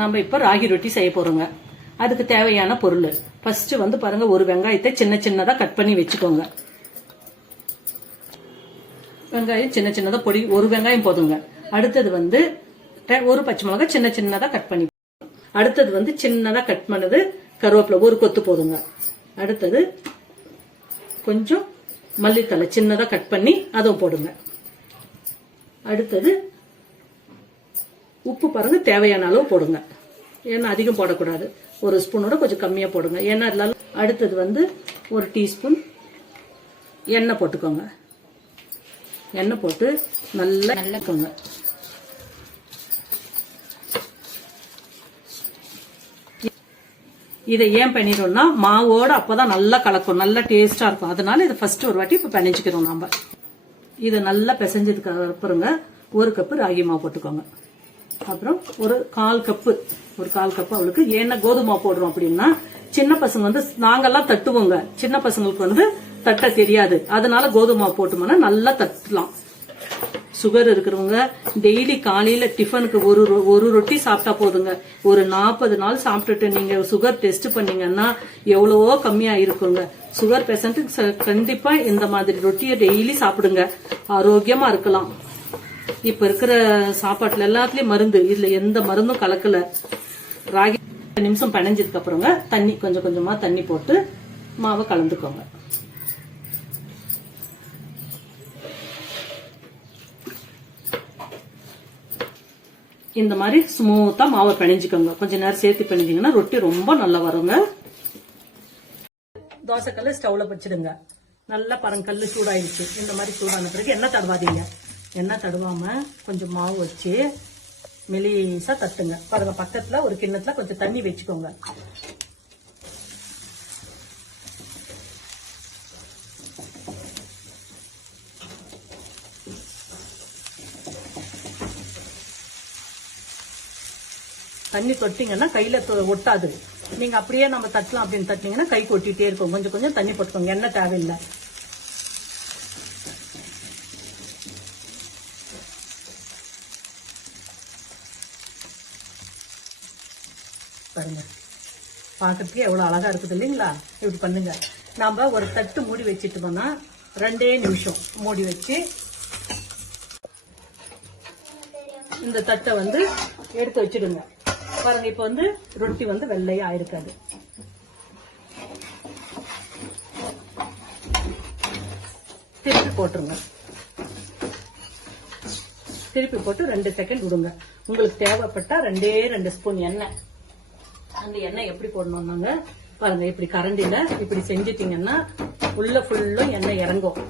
நம்ம இப்ப ராகி ரொட்டி செய்ய போறோங்க. அதுக்கு தேவையான பொருள் ஃபர்ஸ்ட் வந்து பாருங்க, ஒரு வெங்காயத்தை சின்ன சின்னதா கட் பண்ணி வச்சுக்கோங்க. வெங்காயம் சின்ன சின்னதா பொடி, ஒரு வெங்காயம் போதுங்க. அடுத்தது வந்து ஒரு பச்சை மிளகாய் சின்ன சின்னதா கட் பண்ணி, அடுத்தது வந்து சின்னதா கட் பண்ணது கருவேப்பிலை ஒரு கொத்து போதுங்க. அடுத்தது கொஞ்சம் மல்லித்தலை சின்னதா கட் பண்ணி அதுவும் போடுங்க. அடுத்தது உப்பு பாருங்க தேவையான அளவு போடுங்க, ஏன்னா அதிகம் போடக்கூடாது. ஒரு ஸ்பூனோட கொஞ்சம் கம்மியா போடுங்க, ஏன்னா அதனால. அடுத்தது வந்து ஒரு டீஸ்பூன் எண்ணெய் போட்டுக்கோங்க. எண்ணெய் போட்டு நல்லா நல்லக்கோங்க. இதை ஏன் பண்ணிடும்னா மாவோட அப்பதான் நல்லா கலக்கும், நல்லா டேஸ்டா இருக்கும். அதனால இதை ஃபர்ஸ்ட் ஒரு வாட்டி இப்ப பிணைஞ்சுக்கிறோம். நாம இதை நல்லா பிசைஞ்சதுக்கு அப்புறங்க ஒரு கப்பு ராகி மாவு போட்டுக்கோங்க. அப்புறம் ஒரு கால் கப்பு அவளுக்கு. ஏன்னா கோதுமை போடுறோம் அப்படின்னா சின்ன பசங்க வந்து நாங்கெல்லாம் தட்டுவோங்க, சின்ன பசங்களுக்கு வந்து தட்ட தெரியாது. அதனால கோதுமை போட்டோம்னா நல்லா தட்டலாம். சுகர் இருக்கிறவங்க டெய்லி காலையில டிஃபனுக்கு ஒரு ரொட்டி சாப்பிட்டா போதுங்க. ஒரு 40 நாள் சாப்பிட்டுட்டு நீங்க சுகர் டெஸ்ட் பண்ணீங்கன்னா எவ்வளவோ கம்மியா இருக்குங்க. சுகர் பேஷண்ட்டுக்கு கண்டிப்பா இந்த மாதிரி ரொட்டியை டெய்லி சாப்பிடுங்க, ஆரோக்கியமா இருக்கலாம். இப்ப இருக்கிற சாப்பாட்டுல எல்லாத்துலயும் மருந்து, இதுல எந்த மருந்தும் கலக்கல. ராகி நிமிஷம் பிணைஞ்சதுக்கு அப்புறங்க தண்ணி கொஞ்சம் கொஞ்சமா தண்ணி போட்டு மாவை கலந்துக்கோங்க. இந்த மாதிரி ஸ்மூத்தா மாவை பிணைஞ்சுக்கோங்க. கொஞ்ச நேரம் சேர்த்து பிணைஞ்சிங்கன்னா ரொட்டி ரொம்ப நல்லா வருங்க. தோசைக்கல்ல ஸ்டவ்ல வச்சிடுங்க. நல்லா பரங்கல்லு சூடாயிடுச்சு. இந்த மாதிரி சூடான பிறகு எண்ணெய் தடவாதீங்க. எண்ணெய் தடவாம கொஞ்சம் மாவு வச்சு மெலிசா தட்டுங்க. பாருங்க, பக்கத்துல ஒரு கிண்ணத்துல கொஞ்சம் தண்ணி வச்சுக்கோங்க. தண்ணி தொட்டிங்கன்னா கையில ஒட்டாது. நீங்க அப்படியே நம்ம தட்டலாம் அப்படின்னு தட்டினீங்கன்னா கை கொட்டிட்டே இருக்கும். கொஞ்சம் கொஞ்சம் தண்ணி போட்டுக்கோங்க, எண்ணெய் தேவையில்லை. பாருங்க, பாக்கிறதுக்கு எவ்வளவு அழகா இருக்குது இல்லைங்களா? இப்படி பண்ணுங்க. நாம ஒரு தட்டு மூடி வச்சுட்டோம்னா 2 நிமிஷம் மூடி வச்சு இந்த தட்டை வந்து எடுத்து வச்சிடுங்க. பாருங்க, இப்ப வந்து ரொட்டி வந்து வெள்ளையா ஆயிருக்காது. திருப்பி போட்டுருங்க. திருப்பி போட்டு 2 செகண்ட் விடுங்க. உங்களுக்கு தேவைப்பட்டா 2 ஸ்பூன் எண்ணெய். அந்த எண்ணெய் எப்படி போடணும்னாங்க பாருங்க, இப்படி கரண்டில இப்படி செஞ்சிட்டீங்கன்னா உள்ள ஃபுல்லும் எண்ணெய் இறங்கும்.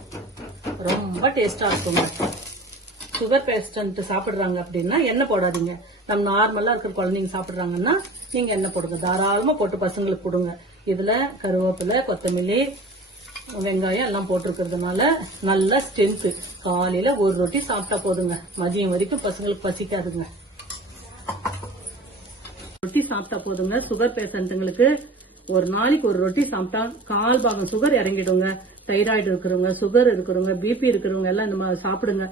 ரொம்ப டேஸ்டா இருக்குங்க. சுகர் பேஷண்ட் சாப்பிடுறாங்க அப்படின்னா எண்ணெய் போடாதீங்க. நம்ம நார்மலா இருக்கிற குழந்தைங்க சாப்பிடுறாங்கன்னா நீங்க எண்ணெய் போடுங்க. தாராளமா போட்டு பசங்களுக்கு கொடுங்க. இதுல கருவேப்பிலை, கொத்தமல்லி, வெங்காயம் எல்லாம் போட்டிருக்கிறதுனால நல்ல ஸ்ட்ரென்த். காலையில ஒரு ரொட்டி சாப்பிட்டா போதுங்க, மதியம் வரைக்கும் பசங்களுக்கு பசிக்காதுங்க. ரொட்டி சாப்பிட்டா போதுங்க. சுகர் பேஷண்ட்டுங்களுக்கு ஒரு நாளைக்கு ஒரு ரொட்டி சாப்பிட்டா 1/4 பாகம் சுகர் இறங்கிடுங்க. தைராய்டு இருக்கிறவங்க, சுகர் இருக்கிறவங்க, பிபி இருக்கிறவங்க எல்லாம் இந்த மாதிரி சாப்பிடுங்க.